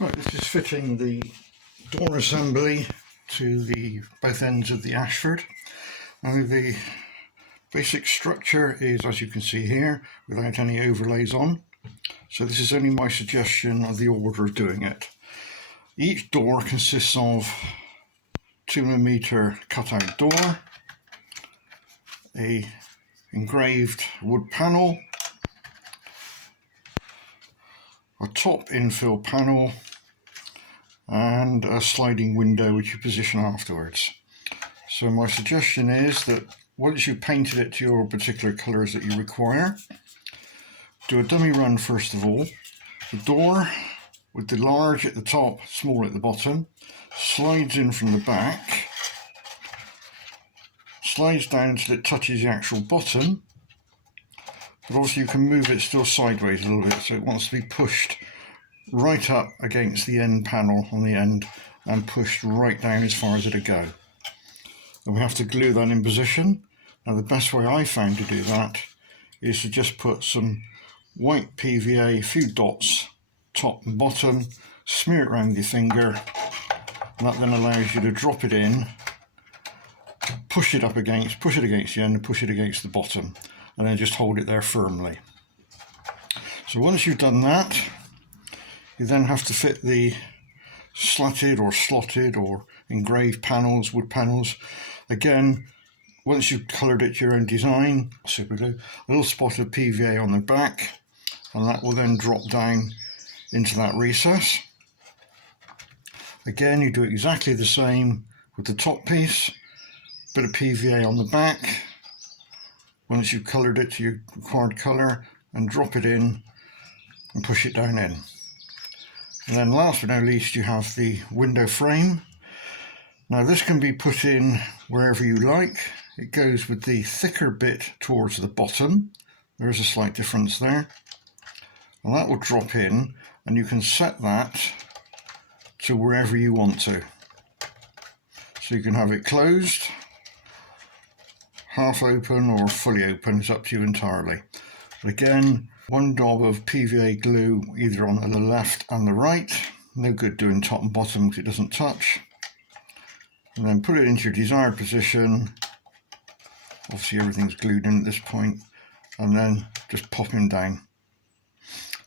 Right, this is fitting the door assembly to the both ends of the Ashford. Now the basic structure is, as you can see here, without any overlays on. So this is only my suggestion of the order of doing it. Each door consists of 2mm cutout door, a engraved wood panel, a top infill panel, and a sliding window which you position afterwards. So my suggestion is that once you've painted it to your particular colours that you require, do a dummy run first of all. The door with the large at the top, small at the bottom, slides in from the back, slides down until it touches the actual bottom, but obviously you can move it still sideways a little bit, so it wants to be pushed right up against the end panel on the end and pushed right down as far as it'll go. And we have to glue that in position. Now the best way I found to do that is to just put some white PVA, a few dots top and bottom, smear it around your finger, and that then allows you to drop it in, push it against the end and push it against the bottom, and then just hold it there firmly. So once you've done that, you then have to fit the slatted or slotted or engraved panels, wood panels. Again, once you've coloured it to your own design, super glue, a little spot of PVA on the back, and that will then drop down into that recess. Again, you do exactly the same with the top piece, bit of PVA on the back, once you've coloured it to your required colour, and drop it in and push it down in. And then last but not least, you have the window frame. Now this can be put in wherever you like. It goes with the thicker bit towards the bottom. There is a slight difference there. And that will drop in, and you can set that to wherever you want to. So you can have it closed, half open or fully open, it's up to you entirely. But again, one dab of PVA glue either on the left and the right, no good doing top and bottom because it doesn't touch. And then put it into your desired position, obviously everything's glued in at this point, and then just pop him down.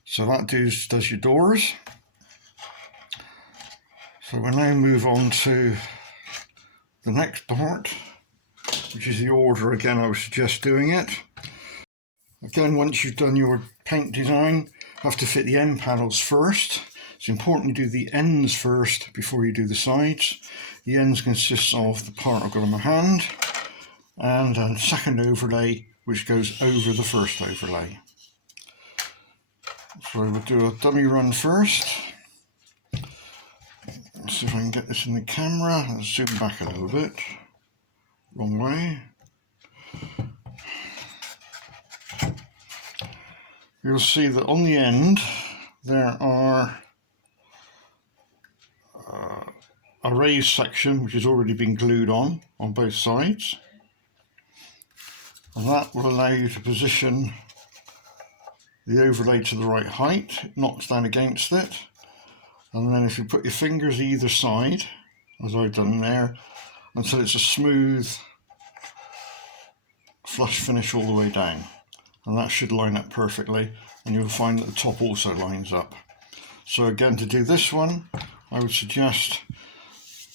So that does your doors. So we'll now move on to the next part, which is the order again I would suggest doing it. Again, once you've done your paint design, you have to fit the end panels first. It's important to do the ends first before you do the sides. The ends consist of the part I've got in my hand and a second overlay which goes over the first overlay. So we'll do a dummy run first. Let's see if I can get this in the camera. Let's zoom back a little bit. Wrong way. You'll see that on the end there are a raised section which has already been glued on both sides, and that will allow you to position the overlay to the right height. It knocks down against it, and then if you put your fingers either side, as I've done there, until it's a smooth flush finish all the way down, and that should line up perfectly, and you'll find that the top also lines up. So again, to do this one, I would suggest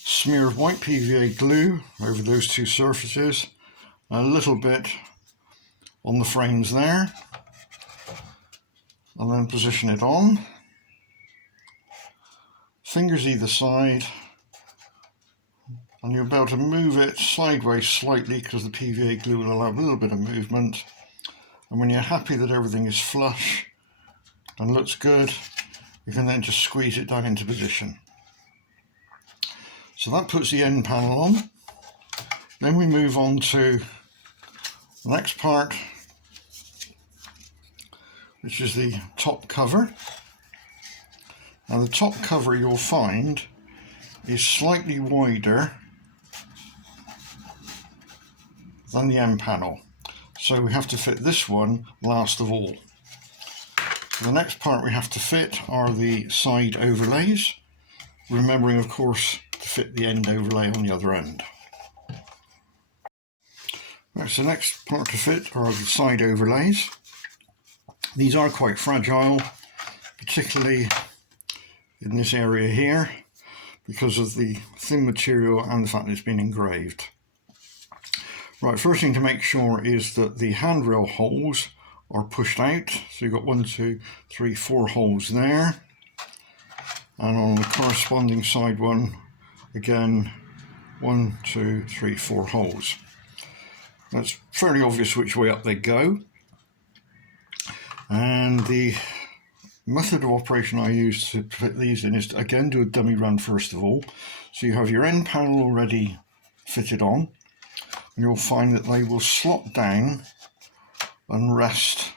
smear of white PVA glue over those two surfaces, a little bit on the frames there, and then position it on. Fingers either side, and you'll be able to move it sideways slightly because the PVA glue will allow a little bit of movement. And when you're happy that everything is flush and looks good, you can then just squeeze it down into position. So that puts the end panel on. Then we move on to the next part, which is the top cover. Now the top cover, you'll find, is slightly wider than the end panel. So we have to fit this one last of all. So the next part we have to fit are the side overlays, remembering of course to fit the end overlay on the other end. Right, so the next part to fit are the side overlays. These are quite fragile, particularly in this area here, because of the thin material and the fact that it's been engraved. Right, first thing to make sure is that the handrail holes are pushed out. So you've got 1, 2, 3, 4 holes there. And on the corresponding side one, again, 1, 2, 3, 4 holes. That's fairly obvious which way up they go. And the method of operation I use to fit these in is to again do a dummy run first of all. So you have your end panel already fitted on, and you'll find that they will slot down and rest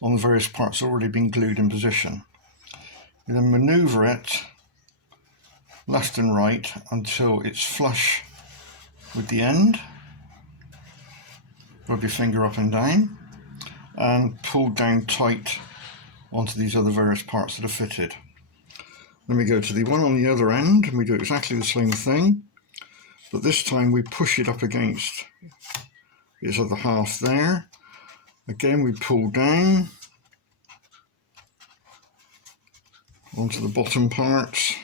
on the various parts already been glued in position. You then manoeuvre it left and right until it's flush with the end. Rub your finger up and down and pull down tight onto these other various parts that are fitted. Then we go to the one on the other end and we do exactly the same thing, but this time we push it up against its other half there. Again we pull down onto the bottom parts,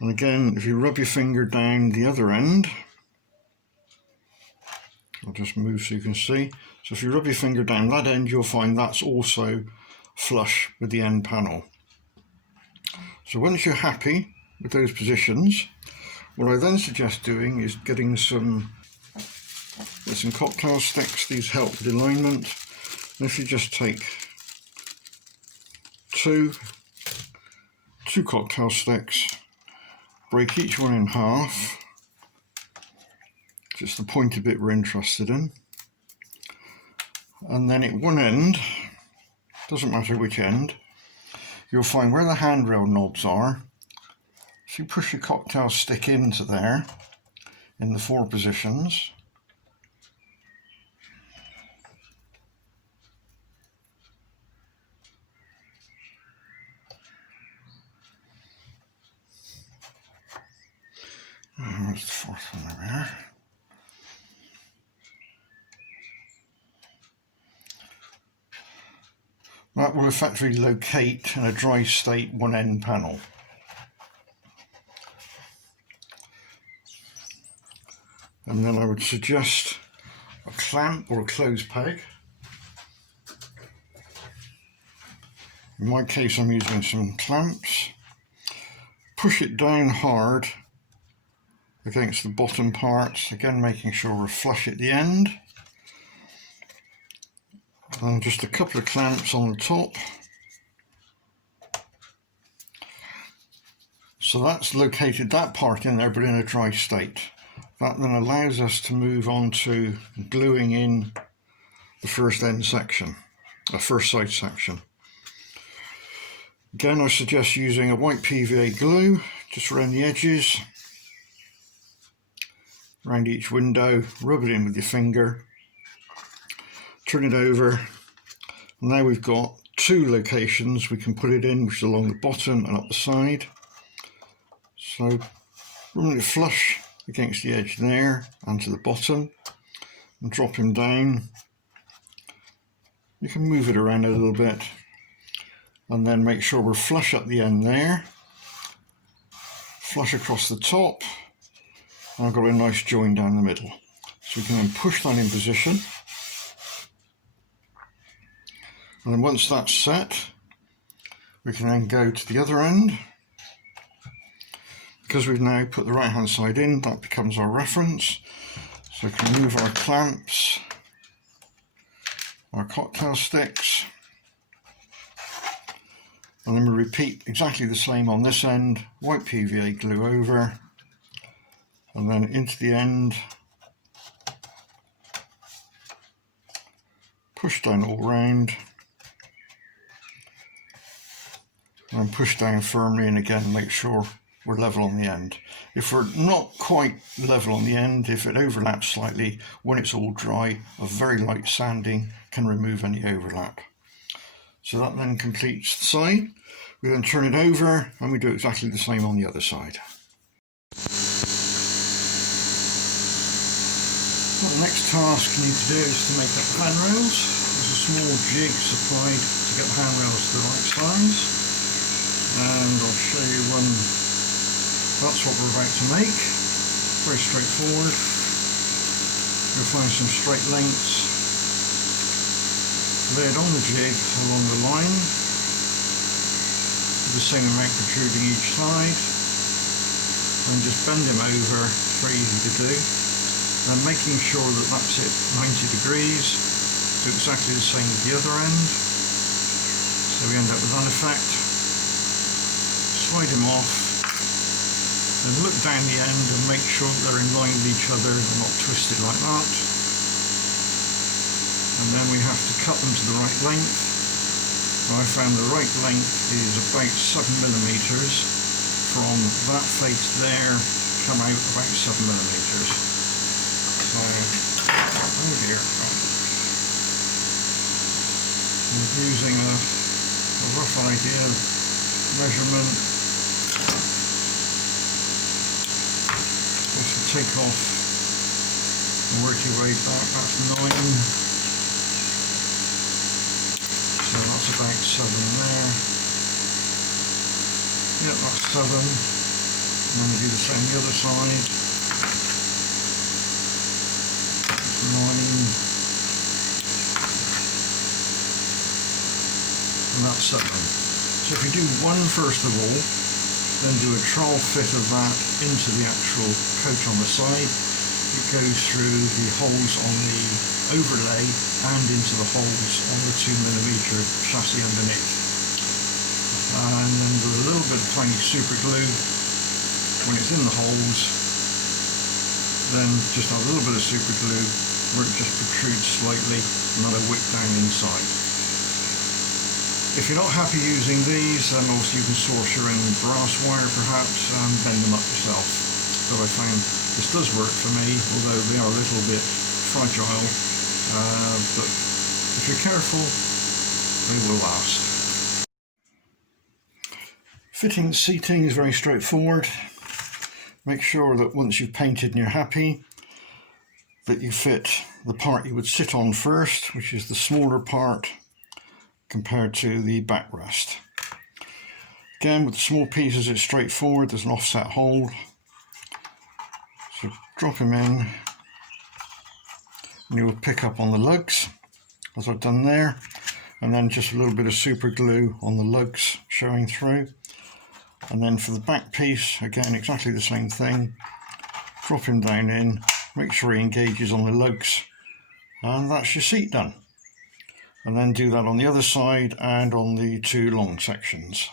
and again if you rub your finger down the other end, I'll just move so you can see. So if you rub your finger down that end, you'll find that's also flush with the end panel. So once you're happy with those positions, what I then suggest doing is getting some cocktail sticks. These help with alignment. And if you just take two cocktail sticks, break each one in half. Just the pointy bit we're interested in, and then at one end, doesn't matter which end, you'll find where the handrail knobs are. So you push your cocktail stick into there in the 4 positions, where's the 4th one over there? That will effectively locate in a dry state one end panel. And then I would suggest a clamp or a clothes peg. In my case I'm using some clamps. Push it down hard against the bottom parts, again making sure we're flush at the end. And just a couple of clamps on the top. So that's located that part in there, but in a dry state. That then allows us to move on to gluing in the first end section, the first side section. Again, I suggest using a white PVA glue just around the edges, around each window. Rub it in with your finger. Turn it over, and now we've got 2 locations we can put it in, which is along the bottom and up the side. So rubbing it flush against the edge there and to the bottom, and drop him down. You can move it around a little bit, and then make sure we're flush at the end there, flush across the top, and I've got a nice join down the middle. So we can then push that in position. And then once that's set, we can then go to the other end. Because we've now put the right hand side in, that becomes our reference. So we can move our clamps, our cocktail sticks, and then we repeat exactly the same on this end. White PVA glue over, and then into the end, push down all round, and push down firmly, and again make sure we're level on the end. If we're not quite level on the end, if it overlaps slightly, when it's all dry, a very light sanding can remove any overlap. So that then completes the side. We then turn it over and we do exactly the same on the other side. Well, the next task you need to do is to make up the handrails. There's a small jig supplied to get the handrails to the right size. And I'll show you one. That's what we're about to make. Very straightforward. You'll find some straight lengths. Lay it on the jig along the line, with the same amount protruding each side, and just bend them over. It's very easy to do. And making sure that that's it, 90 degrees. Do exactly the same with the other end. So we end up with that effect. Slide them off, then look down the end and make sure that they're in line with each other and not twisted like that. And then we have to cut them to the right length. I found the right length is about 7mm from that face there, come out about 7mm. So, oh dear. I'm using a rough idea measurement. Also take off and work your way back. That's 9. So that's about 7 there. Yep, that's 7. And then we do the same on the other side. 9. And that's 7. So if you do one first of all, then do a trowel fit of that into the actual coat on the side. It goes through the holes on the overlay and into the holes on the 2mm chassis underneath. And then with a little bit of tiny super glue when it's in the holes, then just add a little bit of super glue where it just protrudes slightly and that'll wick down inside. If you're not happy using these, then also you can source your own brass wire perhaps and bend them up yourself. So I found this does work for me, although they are a little bit fragile, but if you're careful, they will last. Fitting seating is very straightforward. Make sure that once you've painted and you're happy, that you fit the part you would sit on first, which is the smaller part, compared to the backrest. Again, with the small pieces it's straightforward, there's an offset hold. So drop them in and you will pick up on the lugs, as I've done there, and then just a little bit of super glue on the lugs showing through. And then for the back piece, again exactly the same thing. Drop him down in, make sure he engages on the lugs, and that's your seat done. And then do that on the other side and on the two long sections.